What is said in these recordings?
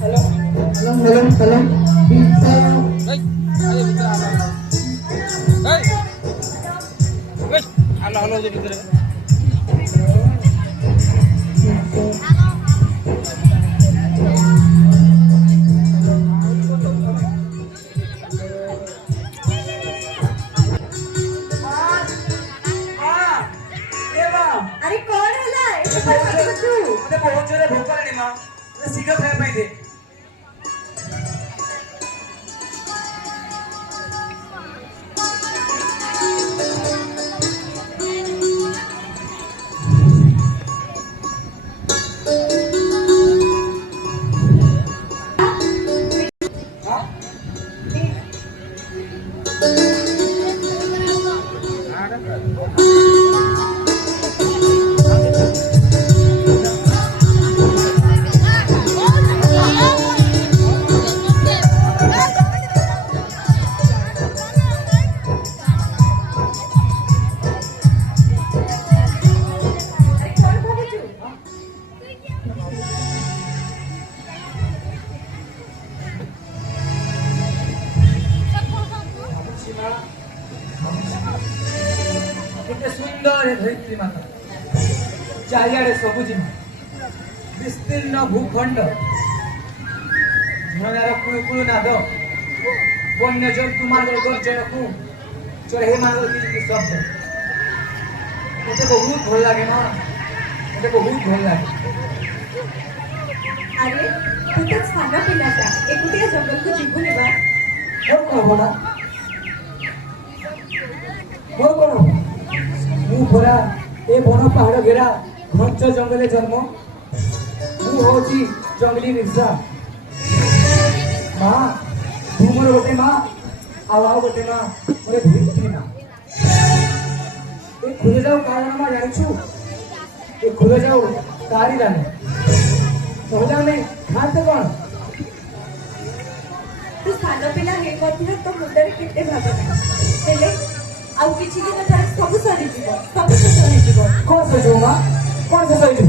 Hello. Hello. Bisa. Hey, ayo bicara apa? Hey, hey, halo jadi bicara. अरे कौन है ला इसे पर मत बच्चू मुझे बहुत जोरे भूख लगी मां मुझे सीधा खाया पाई दे अरे कौन था बच्चू केते सुंदर है धरित्री माता चारियाडे सबुजिमा विस्तीर्ण भूखंड झरणार कुळकुळ नाद वन्य जंतु मानव गर्जनकु चढ़े मानव की शब्द मुझे बहुत भल लगे ना मुझे बहुत भल लगे अरे तू तो साधा पिलाता एकुटिया जंगल को जीवू निभा हो कौन हो कौन मु परा ए बन पहाड़ घेरा घंच जंगले जन्म मु होची जंगली मिर्जा माँ तू मोर गोटे माँ आवाओ गोटे माँ मोरे धरित्री माँ ए खुले जाओ कारण माँ जानिछु ए खुले जाओ तारी जाने कहला में खाते कौन तू साधा पिला हे कथिला तो मुंडरे केते भाबना हेले आउ किछि दिन पर सब सरी जीव कौन से जो माँ कौन से सही जो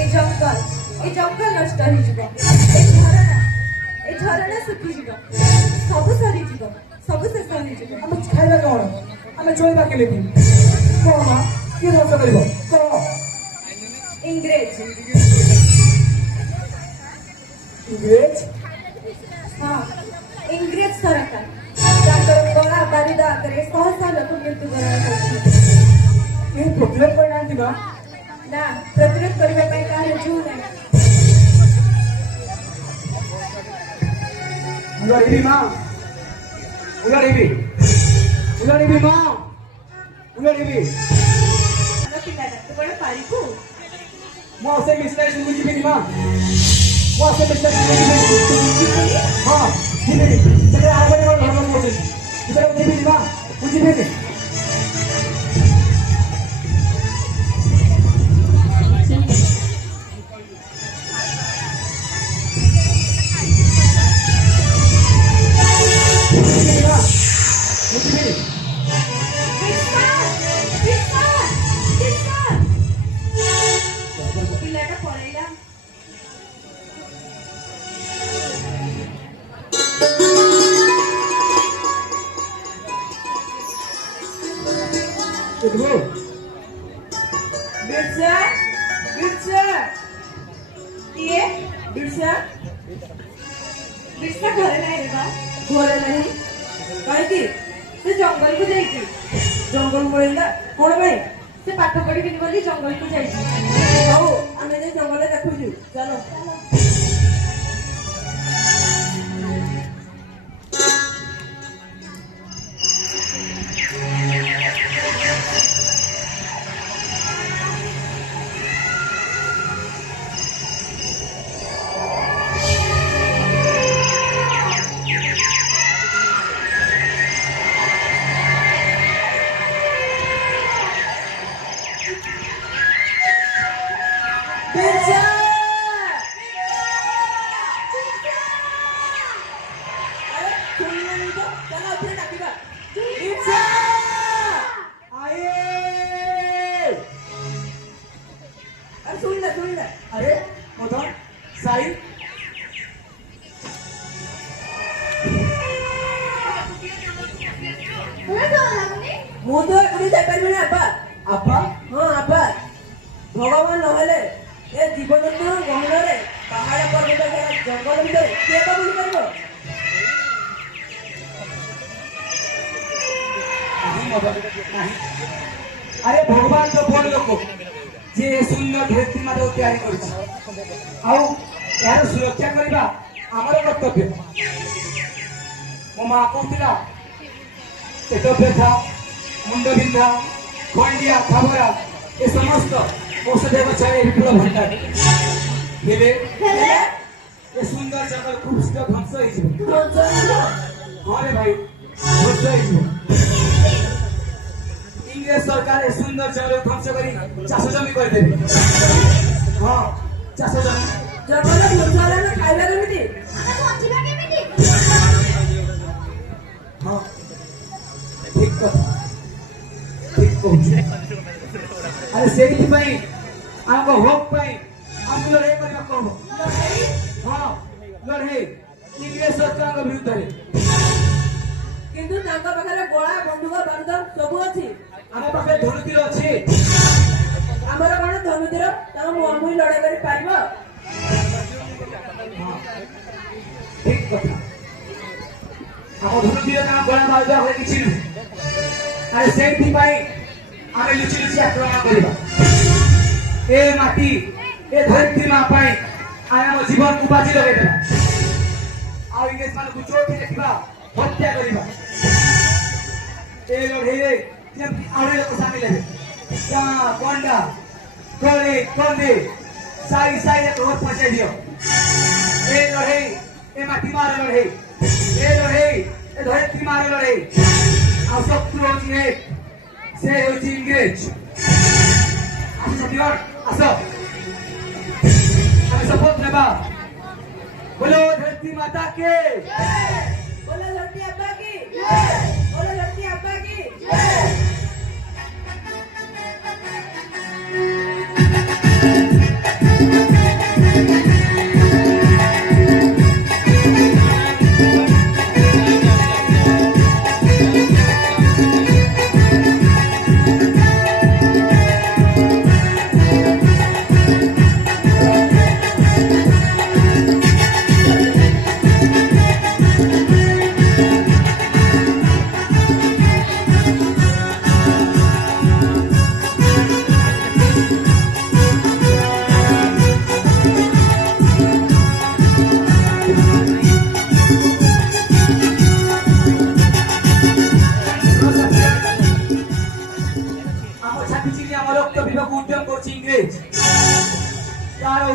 ए जंगल नष्ट हो जीव ए झरना सुखी जीव सब सरी जीव सब शेष हो जीव हम खाइबा कौन हम चोइबा के लेकिन कौन माँ की ध्वंस करिब कौन इंग्रेज इंग्रेज हाँ इंग्रेज सरकार ताकर गला बारिदा करे सहसा लोक मृत्यु बरण करछि ये प्रतिरोध परिणाम दिबा ना प्रतिरोध करबा पई काहे जीव नै उलाड़ी माँ उलाड़ी माँ उलाड़ी साधा पिलाटा तू बड़ पारिकु मो से मिस्टर सुमुजी भी माँ मो से मिस्टर सुमुजी हाँ ठीक है चले आगे बढ़ो हम लोग कोशिश इधर उजी भी माँ उजी भी पिलाटा पळैला चलो बिरसा ये बिरसा घरे नाही रे बा घरे नाही काहीकी ते जंगल को जाइछि जंगल पळैला कोण भाई से पाठ पढिबिनी बोली जंगल को जाइछि हो आमे जे जंगल देखुछु चलो बिरसा अरे कोई नहीं तो चलो फिर डाकिबा बिरसा आए सुन ले अरे मधुर साई ମୁଁ ତ ଏକୁଟି ଯାଇପାରିବିନି ଆପା আপা ହଁ ଆପା ଭଗବାନ ନହେଲେ ଏ ଜୀବଜନ୍ତୁ ଗହଣରେ ପାହାଡ଼ ପର୍ବତ ଘେରା ଜଙ୍ଗଲ ଭିତରେ କିଏ ତ ବୁଝିପାରିବ আরে ভগবান তো বড় লোক যে সুন্দর ধরতী মাতা তৈরি করেছে আউ এর সুরক্ষা করা আমার কর্তব্য ମୋ ମା କହୁଥିଲା ପେଟ ବ୍ୟଥା ମୁଣ୍ଡ ବିନ୍ଧା ଖଣ୍ଡିଆ ଖାବରା ଏ ସମସ୍ତ ଔଷଧୀୟ ଗଛରେ ବିପୁଳ ଭଣ୍ଡାର ହେଲେ ଏ ସୁନ୍ଦର ଜଙ୍ଗଲ ଖୁବ୍ ଶୀଘ୍ର ଧ୍ୱଂସ ହେଇଯିବ ହଁ ରେ ଭାଇ ଧ୍ୱଂସ ହେଇଯିବ इंग्रेज सरकार ए सुंदर जंगल ध्वंस करी चाष जमी करदेवे हाँ चाष जमी ଜଙ୍ଗଲ ଧ୍ୱଂସ ହେଲା ନା ଖାଇବା କେମିତି हाँ ठीक कथा ठीक कहूँ अरे से आम होप आम लड़े करने कह हाँ लड़े इंग्रेज सरकार विरुद्ध କିନ୍ତୁ ତାଙ୍କ ପାଖରେ ଗୋଳା ବନ୍ଧୁକ ବାରୁଦ ସବୁ ଅଛି ଆମ ପାଖରେ ଧନୁତୀର ଅଛି ଆମର କଣ ଧନୁତୀର ତାଙ୍କ ମୁହାଁମୁହିଁ ଲଢେଇ କରି ପାରିବ ଠିକ କଥା ଆମ ଧନୁତୀର ତାଙ୍କ ଗୋଳା ବାରୁଦ ଭଳି କିଛି ନୁହେଁ ଆରେ ସେଇଥିପାଇଁ ଆମେ ଲୁଚି ଲୁଚି ଆକ୍ରମଣ କରିବା ଏ ମାଟି ଏ ଧରିତ୍ରୀ ମା ପାଇଁ ଆମେ ଆମ ଜୀବନକୁ ବାଜି ଲଗେଇଦେବା ଆଉ ଇଂରେଜ ମାନଙ୍କୁ ଚୋଟି ଦେଖିବା हत्या करिबा ए लड़े जेमती आउरे लोक सामिल हेबे गाँ कोंडा गले कंदे साई साई एक होत पहुंचाई दियो ए लड़े ए माटी मार लड़े ए लड़े ए धरती मार लड़े आ शत्रु होची है से होची इंग्रेज आसो सतीवर आसो आमे शपथ नेबा बोलो धरती माता के बोलो धरती अब्बा की बोलो धरती अब्बा की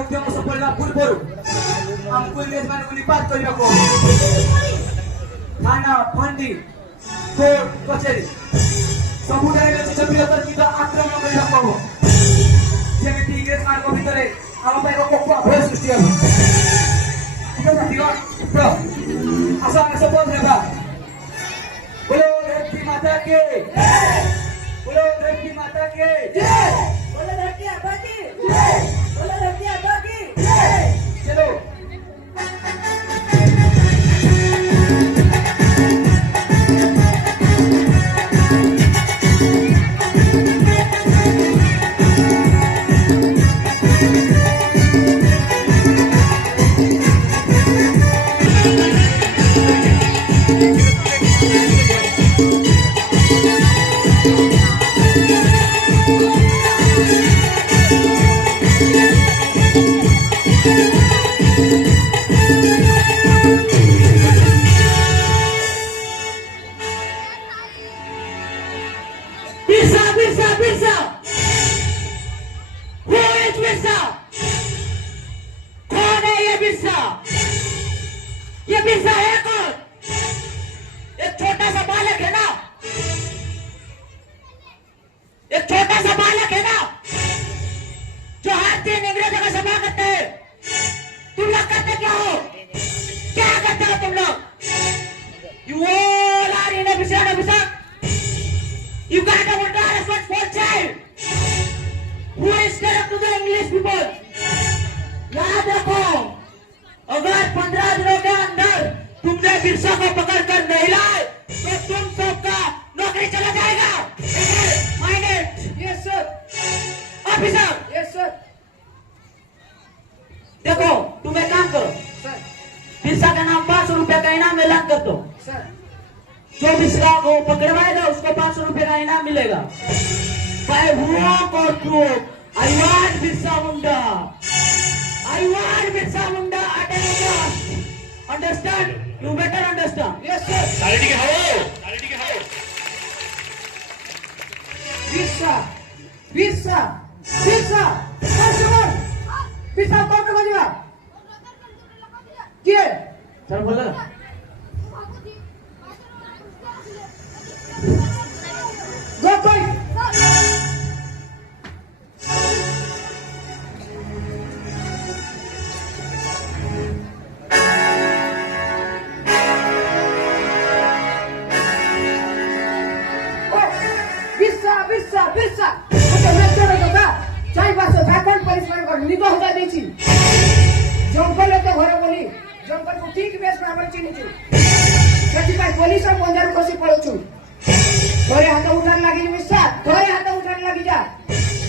उद्यम सफल पूर्व हमको इंग्रेज मान को निपात करने को थाना फंडी कोर्ट कचेरी समुदाय में जबरदस्ती की आक्रमण करने को जेमिति इंग्रेज मान को भीतर हम पे को भय सृष्टि हो ठीक है साथीगण प्रो आशा में सपोर्ट नेबा बोलो धरती माता के बोलो धरती माता के जय बोलो धरती अब्बा की जय बोलो धरती अब्बा की जय चलो ये बिरसा है कौन? एक छोटा सा बालक है ना, एक छोटा सा बालक है ना जो हर दिन अंग्रेजों का सभा करते हैं। तुम लोग करते क्या हो? क्या करते हो तुम लोग? You all are inefficient officer. You can't have a respect for child who is corrupt to the English people. देखो तुम एक काम करो, सर बिरसा का नाम 500 रुपए का इनाम ऐलान कर दो। सर जो बिरसा को पकड़वाएगा उसको 500 रुपए का इनाम मिलेगा। बाय हुक और crook, I want Birsa Munda, I want Birsa Munda at any cost. Understand? You better understand. Yes sir quality के हो बिरसा बिरसा बिरसा सर बिरसा कौन का बजवा के सर बोल रहा गो कोई बिरसा बिरसा बिरसा तो मैं चलो का चाই বাসো ব্যাকন পরিষ্কার কর নিতো হতা দিছি জঙ্গলে তো ঘরে বলি জঙ্গল কো ঠিক বেশ ভাবে চিনিছু সেটি পাই পুলিশ আর বন্ধার খসি পড়ছু ঘরে হাত উঠান লাগি বিরসা ঘরে হাত উঠান লাগি যা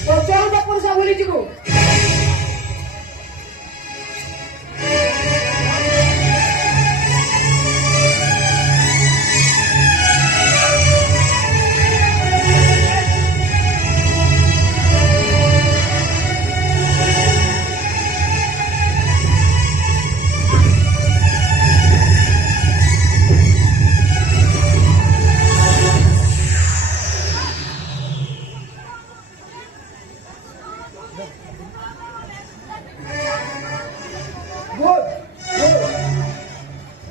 তো 14 পুরুষ বলি যিবু Good. Good.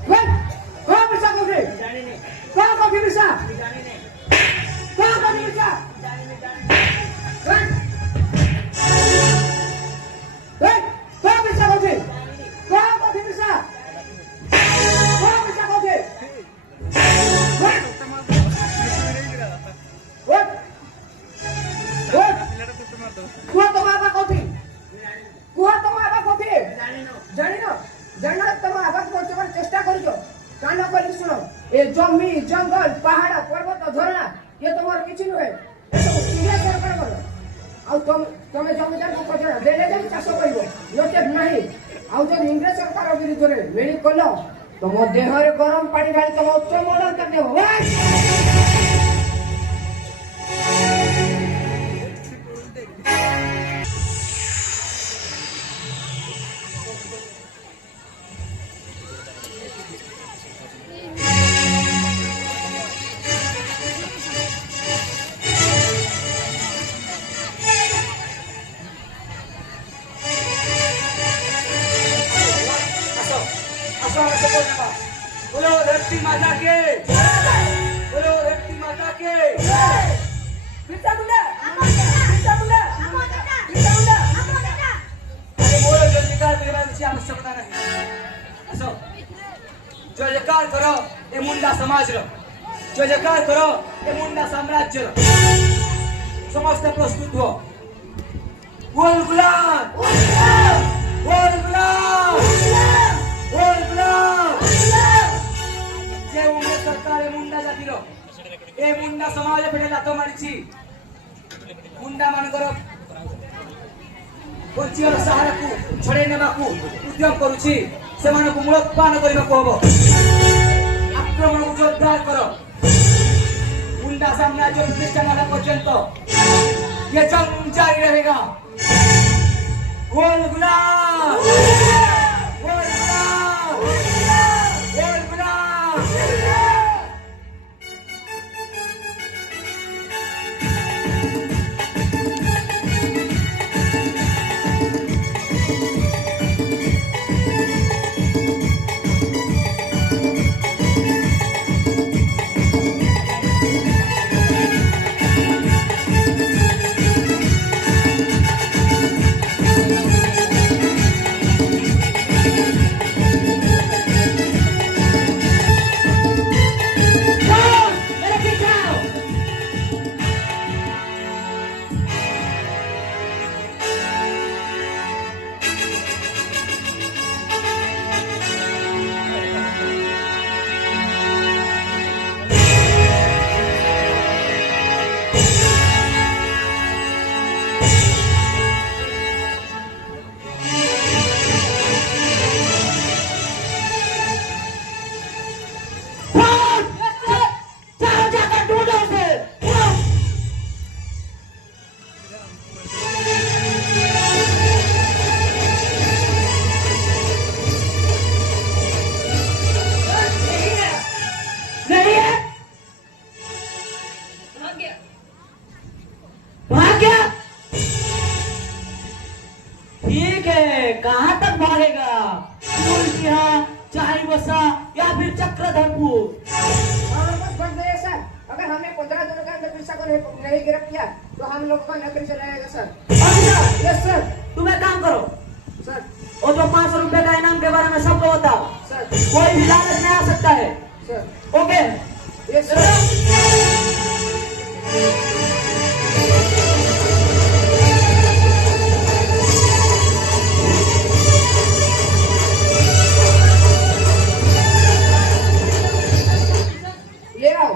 Good. Kau bisa kau ni? Kau bisa? Kau bisa? Good. Good. Kau bisa kau ni? Kau bisa? Kau bisa kau ni? Good. Good. Good. Kuat tu apa kau ni? Kuat tu apa kau ni? জানিনো জানা তোমার আবাদ করতে চেষ্টা করছো কান করে শুনো এই জমি জঙ্গল পাহাড় পর্বত ঝরনা এ তোমার কিছু নয় এসব ইংরেজ সরকার করো আর তুমি জমিদার কো পছরা দেলে যাই চাষ করিব লোকে নাই আর যদি ইংরেজ সরকার বিরুদ্ধে মেলি কল তোমার দেহরে গরম পানি ঢালি তোমার উচ্চ মডেল করে দেব बोलो धरती माता के बोलो धरती माता के बिरसा मुंडा बिरसा मुंडा बिरसा मुंडा अरे बोलो जो निकाल मेरे बाद किसी आवश्यकता नहीं असो जो जकार करो ये मुंडा समाज रो जो जकार करो ये मुंडा साम्राज्य रो समस्त प्रस्तुत हो बोल गुलाम बोल गुलाम बोल गुलाम जे उमे सरकार मुंडा जातिर ए मुंडा समाज पे लात मारिछि मुंडा मानकर बंचिर सहारा को छड़े नेबा को उद्यम करूछि सेमान को मूलोत्पादन करबा को हबो आक्रमण को जोरदार करो मुंडा साम्राज्य प्रतिष्ठा होने पर्यंत ये जंग जारी रहेगा बोल गुलाम बोल गुलाम बोल गुलाम कहाँ तक भागेगा? उल्टिया, चाय बसा या फिर चक्रधरपुर? और बस बढ़ गए सर। अगर हमें 15 दिनों के अंदर पिस्सा को नहीं गिरफ्त किया तो हम लोग को नौकरी से रहेगा सर। अच्छा, यस सर। तुम एक काम करो, सर वो जो 500 रुपए का इनाम के बारे में सबको बताओ। सर कोई भी लालच में आ सकता है। Sir okay? Yes sir. ले आओ।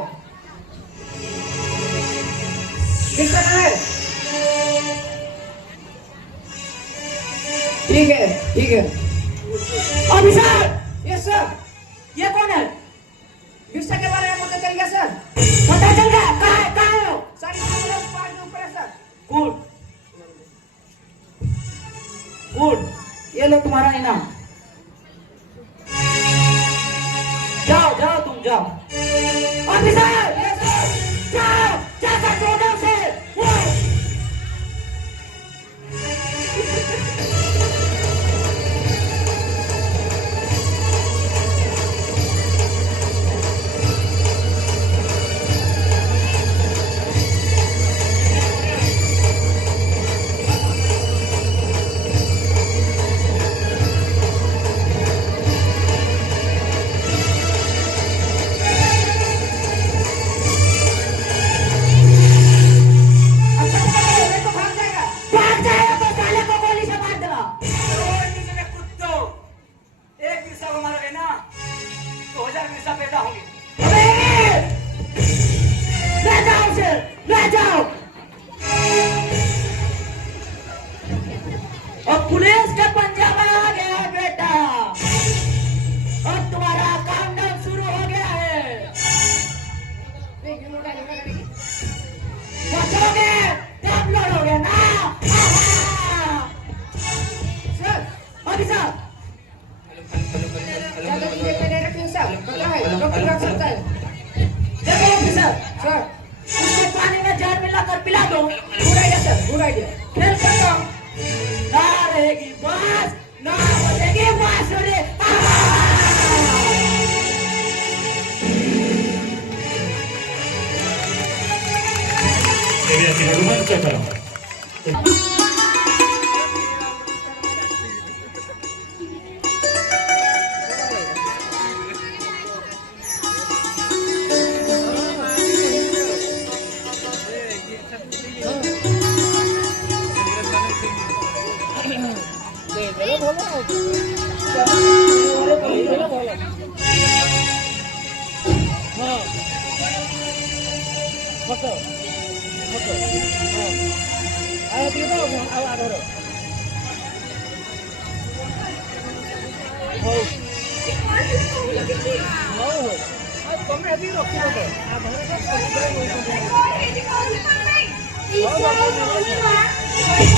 पिस्सा कहाँ है? ठीक है ठीक है। Officer, yes sir. ये कौन है? पिस्सा के बारे में पता चल गया सर। पता चल गया? कहाँ है वो? सारी चीजें पार्ट के ऊपर है सर। गुड गुड, ये लो तुम्हारा इनाम। जाओ जाओ, तुम जाओ। ऑफिसर, जाओ जाकर टोटल से वो भाग जाएगा तो साले को गोली से मार देगा। एक पिस्सा को मारोगे ना तो 1000 पिस्सा पैदा होंगे। अबे! ले जाओ उसे, ले जाओ। अब पुलिस के पंजा में आ गया है बेटा। अब तुम्हारा काउंटडाउन शुरू हो गया है। बचोगे तब लड़ोगे ना। सर ऑफिसर, ज्यादा चीजें पहले रखिए सर। पता है डॉक्टर रख सकता है। देखो ऑफिसर, सर उसको पानी में जहर मिलाकर पिला दो। Good idea sir, good idea. खेल खत्म। ना रहेगी बांस, ना बजेगी बांसुरी। Devi essere romanzo però. Hãy subscribe cho kênh Ghiền Mì Gõ để không bỏ lỡ những video hấp dẫn।